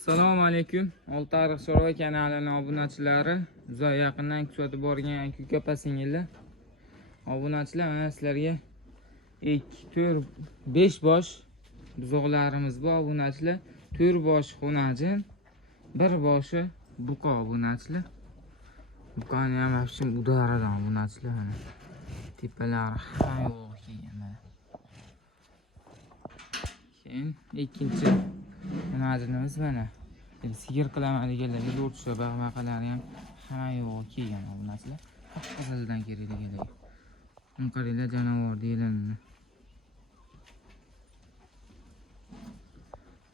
Assalomu alaykum. Oltiariq Chorva kanalining obunachilari, uzoq yaqindan kuzatib borgan aka singillar. Obunachilar, mana sizlarga 2, 4, 5 bosh buzoqlarimiz bor obunachilar. 4 bosh xonajin, 1 boshi buqa obunachilar. Buqani ham hashim udaradan obunachilar mana. Tepalari hayvon kelgan. Keyin ikkinchi xonajinimiz mana. Sigir qilaman deganlarga do'rtcha bag'maqalari ham hamma yo'q kelgan obunachilar. Qizildan keladiganlar. Qaranglar jonivor deyiladi.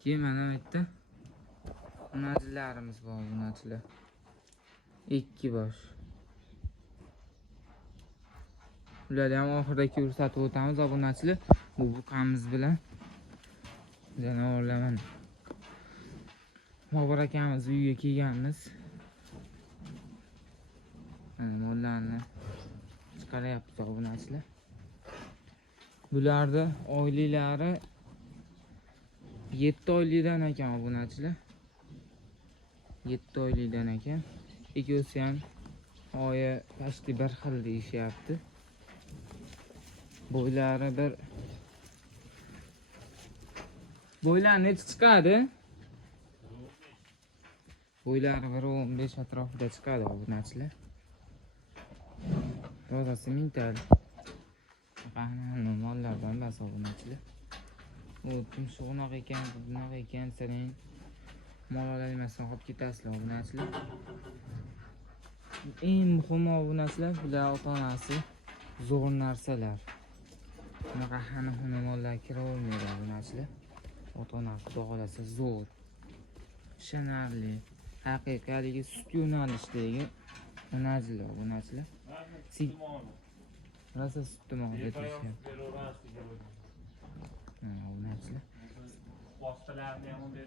Keyin mana bu yerda xonajinlarimiz bor obunachilar. 2 bosh. Ularni ham oxirida ko'rsatib o'tamiz obunachilar. Bu buqamiz bilan jonivorlar mana. Mobir akamiz uyga kelganmiz. Mana mollarni chiqaryapmiz obunachilar. Bularda oyliklari 7 oylikdan ekan obunachilar. 7 oylikdan ekan. Ikkosi ham oyi pashti bir xil deyishyapti. Bo'ylari necha chiqadi? Bo'ylari 1.15 atrofida chiqadi obunachilar. Tozasi mingtali. Qahramon mollardan bas obunachilar. U tumshug'inoq ekan, bunaqa ekan, sening mol ololmasdan qolib ketasizlar obunachilar. Eng muhimi obunachilar, bular ota-onasi zo'r narsalar. Bunaqa xona mollar kira olmaydi obunachilar. Ota-onasi xudo xolasa zo'r, ishonarli, haqiqiy sut yo'nalishdagi onachilar obunachilar. Rosa sut tomoni aytishgan. Obunachilar. Boshqalarni ham unda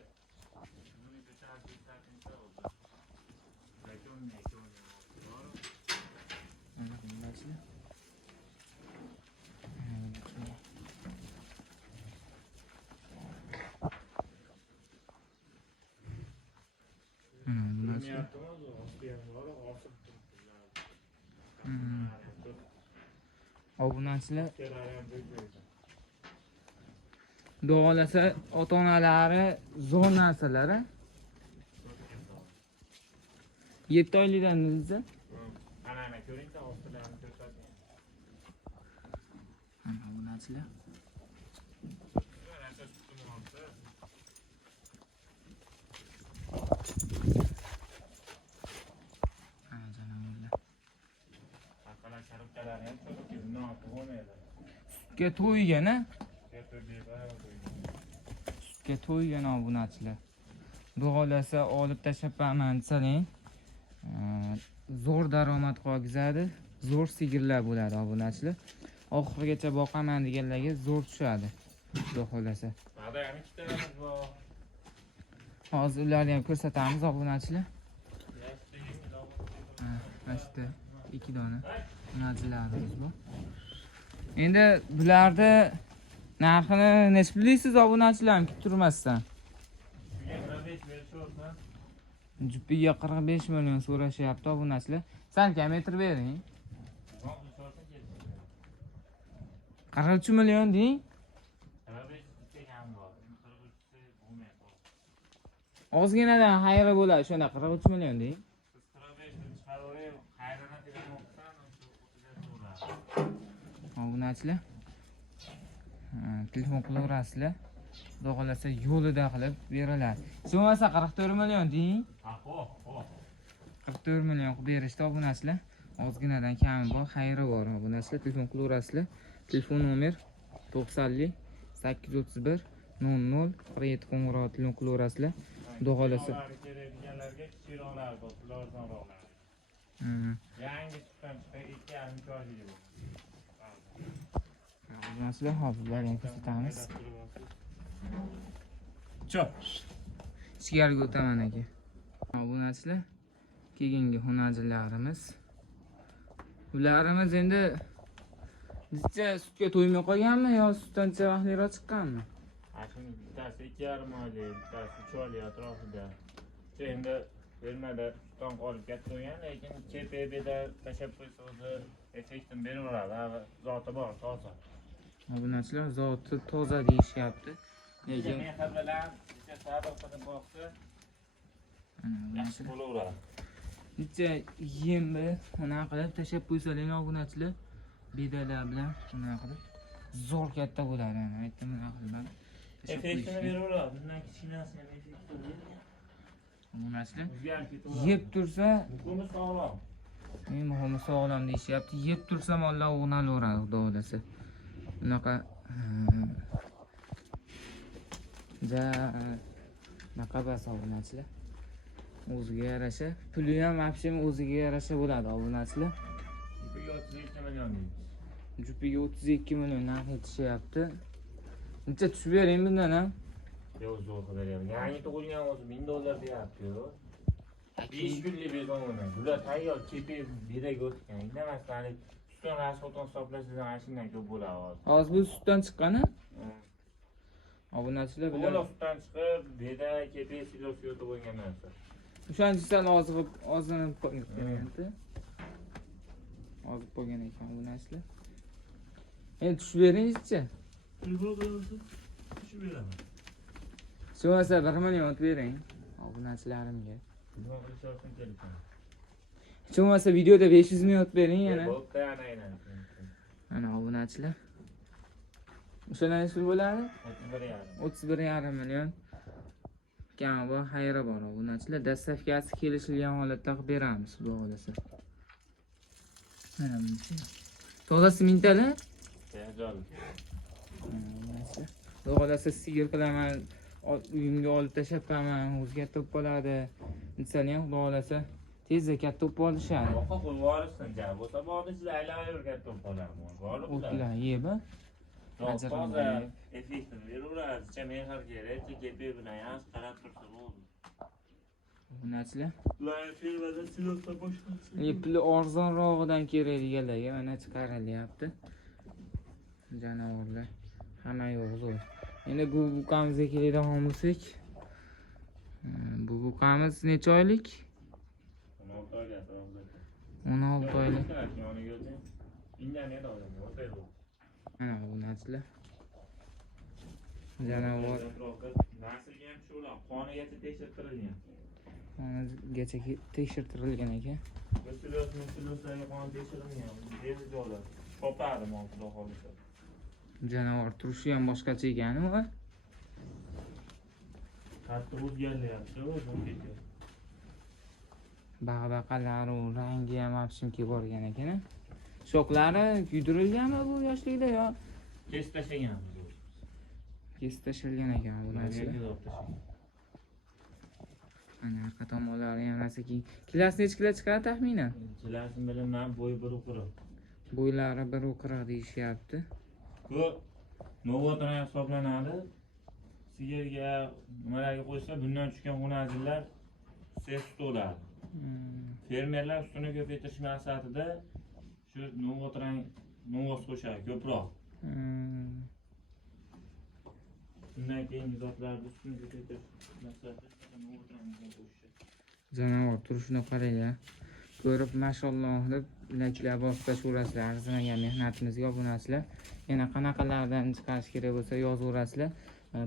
Obunachilar doğalasa ota-onalari zo'r narsalar. 7 oylikdan o'zi. Ana ko'ringda ostilarini ko'rsatdi. Mana obunachilar. Sutga to'ygan-a? Sutga to'ygan obunachilar. Doğalasa olib tashlapaman desaling, zo'r daromad qolgizadi, zo'r sigirlar bo'ladi obunachilar. Oxirigacha boqaman deganlarga zo'r tushadi. Xudo xolasa. Mana ham ikkitalarimiz bor. Hozir ularni ham ko'rsatamiz obunachilar. Mana 2 dona obunachilarimiz bor. Endi bularda narxini nech bilaysiz obunachilar, kutib turmasdan? Jupiga 45 million so'rashyapti obunachilar. Salka metr bering. 43 million deng. Ozginadan xayri bo'ladi, shuna 43 million deng. Obunachilar. Telefon qilaverasizlar. Xudo xolasa yo'lida qilib beriladi. So'masa 44 million deng. 44 million qilib berishdi obunachilar. Ozginadan kami bor, xayri bor obunachilar. Telefon qilaverasizlar. Telefon nomer 90 831 00 47 qo'ng'iroq telefon qilaverasizlar. Xudo xolasa. Keladiganlarga kichikroqlar bor, arzonroqlar. Yangi chiqqan 2,5 ko'rlik bor. Obunachilar hozirlarni ko'rsatamiz. Chop. Ichkariga o'taman aka. Obunachilar, keyingi xonajinlarimiz. Ularimiz endi bizcha sutga to'ymay qolganmi yo sutdan vaqtliroq chiqqanmi? Şimdi bittasi 2,5 oylik, bittasi 3 oylik atrofida. Endi fermada tuton qolib ketgan, lekin KPBda tashlab qo'ysa o'zi effektini beraveradi. Ha, zoti bor, toza. Obunachilar zoti toza deyishyapti. Lekin Lekin men xabarlar bitta sabr qilib boqsa, yaxshi bo'laveradi. necha yemni unaqa qilib tashlab qo'ysalar obunachilar bedalar bilan unaqa qilib zo'r katta bo'ladi. Aytdim unaqa qilib. Effektini beraveradi. Bundan kichkinasini ham effektini beradi. Obunachilar O'zgarib ketaveradi. yeb tursa, Muhimi sog'lom. muhimi sog'lom deyishyapti. Yeb tursa mollar o'g'naveradi, xudo xolasa. Unaqa ja naqa bas obunachilar. O'ziga yarasha, puli ham вообще o'ziga yarasha bo'ladi obunachilar. Jupiga 32 million deymiz. Jupiga 32 million narx aytishyapti. Necha tushib bering bundan ham? Yo'q, zo'r qilyapti. Yangi tug'ilgan o'zi $1000 deyapti-yu. 5 kunlik bezon uni. Bular tayyor kepi bedaga o'tgan. Indamasdan sutdan rasxotdan hisoblashdan ashundan ko'p bo'ladi. Hozir bu sutdan chiqqani? Obunachilar Bular bilan sutdan chiqib, beda kepi silosi yo'q bo'lgan narsa. o'shanchisidan ozg'inib qolgan-da. Ozib qolgan ekan obunachilar. Endi tushib beringizchi. Tushib beraman. So'masa 1 million otib bering obunachilarimga. Nima qilishim kerak? So'masa videoda 500 ming otib bering yana. Bo'pti, aynan. Mana obunachilar. O'shalarning pul bo'ladi? 31,5. 31,5 million. Kami bor, xayri bor obunachilar. Dastavkasi kelishilgan holatda qilib beramiz, xudo xolasa. Mana buncha. Tozasi mingtali? Tayyorlik. Xudo xolasa sigir qilaman, uyimga olib tashlab qo'yaman, o'zi katta bo'lib qoladi. Insani ham xudo xolasa tezda katta bo'lib qolishadi. Boqqa qo'yib yuborishsin, ja. Bo'lsa bordi sizlar aylanib katta bo'lib qolarmi? Borib O'tlar yeb. toza effektini beraveradi. Mehr kerak, kepi bilan yaxshi qarab tursa bo'ldi. Obunachilar. Ular firmada silosdan boshqasi. Puli arzonrog'idan kerak deganlarga mana chiqarilyapti. Janovorlar hamma yo'q zo'r. Endi bu buqamizga keladigan bo'lsak, bu buqamiz necha oylik? 16 oylik atrofida. 16 oylik. Indamiyada odam o'taydi. Mana obunachilar. Janavor Naslga ham shular, qonigacha tekshirtirilgan. qonigacha tekshirtirilgan ekan. Siloslarga qon tekshirilgan. Dezi joylar. Chopadi mol xudo xolisa. Janavor turishi ham boshqacha ekan-ku. Katta o'zgarlayapti, o'zim Bag'baqalari, rangi ham abshimga borgan ekan. Shoklari kuydirilganmi bu yoshlikda yo? kesib tashlaganmiz. Kesib tashlangan ekan obunachilar. Mana arqa tomonlari ham rasakin. Kilasi necha kilo chiqadi taxminan? Jilasini bilaman, bo'yi 1.40. Bo'ylari 1.40 deyishyapti. Bu novotran hisoblanadi. Sigirga nimalarga qo'ysa, bundan tushgan xunazillar ses tutadi. Fermerlar sutini ko'paytirish maqsadida shu novotran novos qo'shadi ko'proq. Undan keyingi zotlarni sutini ko'paytirish maqsadida novotran qo'shadi. Janavor turishini qaranglar. Ko'rib mashalloh deb laklar bosib tashlaverasizlar. Arzimagan mehnatimizga obunachilar. Yana qanaqalardan chiqarish kerak bo'lsa yozaverasizlar.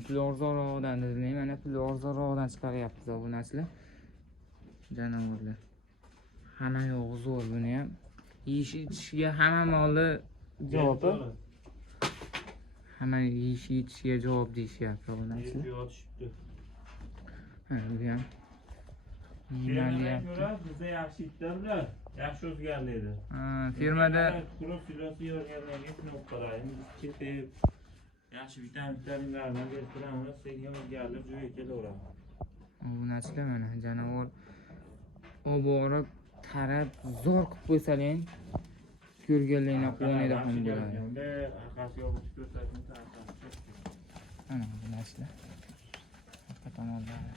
Pul arzonroqdan dedim, mana pul arzonroqdan chiqaryapmiz obunachilar. Janovorlar. Hamma yo'q zo'r buni ham. Yeyish ichishga hamma molni javobi. Hamma yeyish ichishga javob deyishyapti obunachilar. Yotishibdi. Ha, bu ham. Firmaga bizda yaxshi itlar bilan yaxshi o'zgarlaydi. Firmada quruq silosi yorgandan keyin sinib qoladi. Ketib yaxshi vitaminlardan berib turamiz, sekin o'zgarib joyiga kelaveradi. Obunachilar mana janavor oborib tarab zo'r qilib qo'ysalang ko'rganlarga quvonadi ham bo'ladi. Unda orqasiga o'tib ko'rsatib tarafdan. Mana obunachilar. Orqa tomonlari.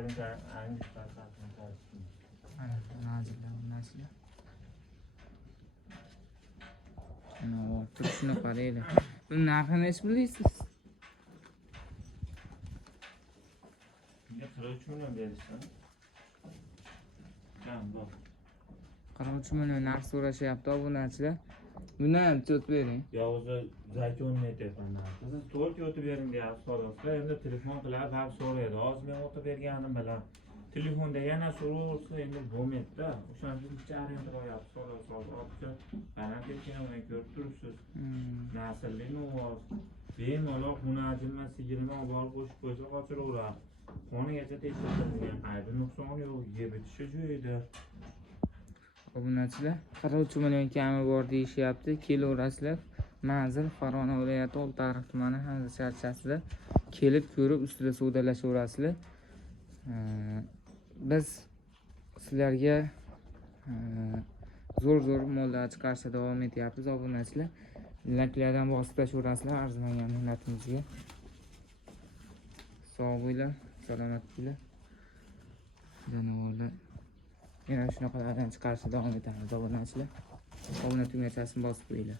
Ancha ancha tarafdan tarafdan. Mana obunachilar. Ana turishini qaraylar. Buni narxini hech bilasiz? Bunga 43 million berishsin. Kamda. 43 million narx so'rashyapti obunachilar. Buni ham chot bering. Ya o'zi zaytonni aytyapman. Siz to'rt yotib bering deyapsiz xolos. Endi telefon qilib ham so'raydi. Hozir men o'tib berganim bilan telefonda yana so'raversa endi bo'lmaydi-da. O'shaning uchun bitta arenda qo'yapsiz xolos. Hozir qana ketganini ko'rib turibsiz. Naslini o'z. Bemalol xunajilma sigirma olib qo'shib qo'ysa qochiraveradi. Qonigacha tekshirtirilgan. Aybi nuqsoni yo'q. Yeb itishi joyida. Obunachilar 43 million kami bor deyishyapti. Kelaverasizlar. Manzil Farg'ona viloyati Oltiariq tumani Hanza charchasida kelib ko'rib ustida savdolashaverasizlar. Biz sizlarga zo'r mollar chiqarishda davom etyapmiz obunachilar. Laklardan bosib tashlaverasizlar arzimagan mehnatimizga. Sog' bo'linglar, salomat bo'linglar. Janovorlar yana shunaqalardan chiqarishda davom etamiz obunachilar. Obuna tugmachasini bosib qo'yinglar.